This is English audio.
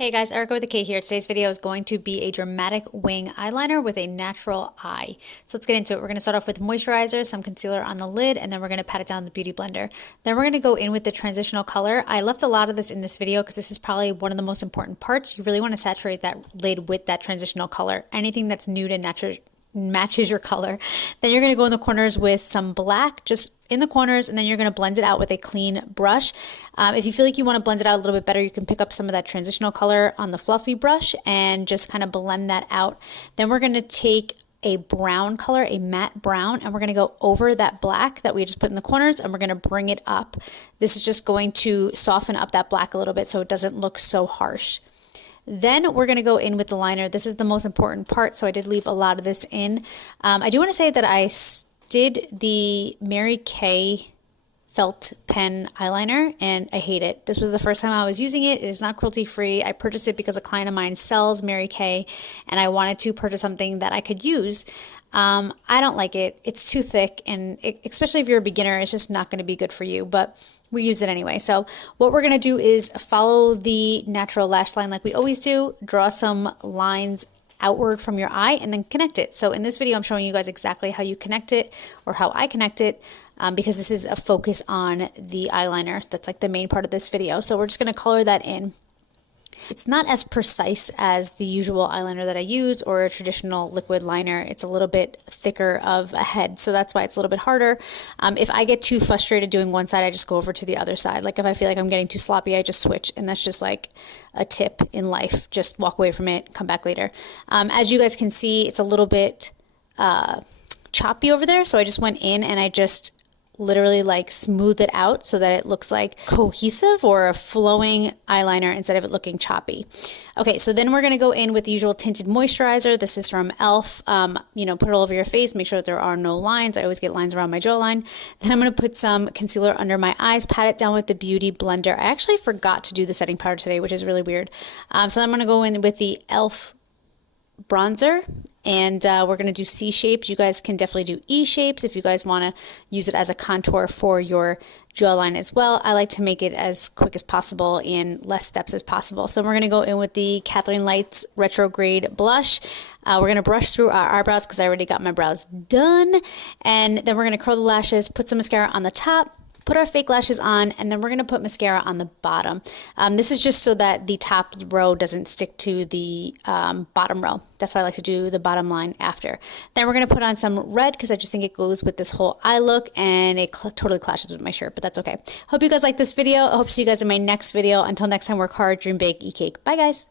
Hey guys, Erica with a K here. Today's video is going to be a dramatic wing eyeliner with a natural eye. So let's get into it. We're going to start off with moisturizer, some concealer on the lid, and then we're going to pat it down in the Beauty Blender. Then we're going to go in with the transitional color. I left a lot of this in this video because this is probably one of the most important parts. You really want to saturate that lid with that transitional color. Anything that's nude and natural matches your color. Then you're going to go in the corners with some black, just in the corners, and then you're going to blend it out with a clean brush. If you feel like you want to blend it out a little bit better, you can pick up some of that transitional color on the fluffy brush and just kind of blend that out. Then we're going to take a brown color, a matte brown, and we're going to go over that black that we just put in the corners, and we're going to bring it up. This is just going to soften up that black a little bit so it doesn't look so harsh. Then we're going to go in with the liner. This is the most important part, so I did leave a lot of this in. I do want to say that I did the Mary Kay felt pen eyeliner, and I hate it. This was the first time I was using it. It is not cruelty-free. I purchased it because a client of mine sells Mary Kay, and I wanted to purchase something that I could use. I don't like it. It's too thick, and especially if you're a beginner, it's just not going to be good for you, but we use it anyway. So what we're going to do is follow the natural lash line like we always do, draw some lines outward from your eye, and then connect it. So in this video, I'm showing you guys exactly how you connect it, or how I connect it, because this is a focus on the eyeliner. That's like the main part of this video. So we're just going to color that in. It's not as precise as the usual eyeliner that I use or a traditional liquid liner. It's a little bit thicker of a head, so that's why it's a little bit harder. If I get too frustrated doing one side, I just go over to the other side. Like if I feel like I'm getting too sloppy, I just switch, and that's just like a tip in life. Just walk away from it, come back later. As you guys can see, it's a little bit choppy over there, so I just went in and I just literally like smooth it out so that it looks like cohesive or a flowing eyeliner instead of it looking choppy. Okay, so then we're going to go in with the usual tinted moisturizer. This is from e.l.f. You know, put it all over your face, make sure that there are no lines. I always get lines around my jawline. Then I'm going to put some concealer under my eyes, pat it down with the Beauty Blender. I actually forgot to do the setting powder today, which is really weird. So I'm going to go in with the e.l.f. bronzer, and we're going to do C shapes. You guys can definitely do E shapes if you guys want to use it as a contour for your jawline as well. I like to make it as quick as possible and less steps as possible. So we're going to go in with the Kathleen Lights Retrograde blush. We're going to brush through our eyebrows because I already got my brows done, and then we're going to curl the lashes, put some mascara on the top, put our fake lashes on, and then we're going to put mascara on the bottom. This is just so that the top row doesn't stick to the bottom row. That's why I like to do the bottom line after. Then we're going to put on some red because I just think it goes with this whole eye look, and it totally clashes with my shirt, but that's okay. Hope you guys like this video. I hope to see you guys in my next video. Until next time, work hard, dream big, eat cake. Bye guys.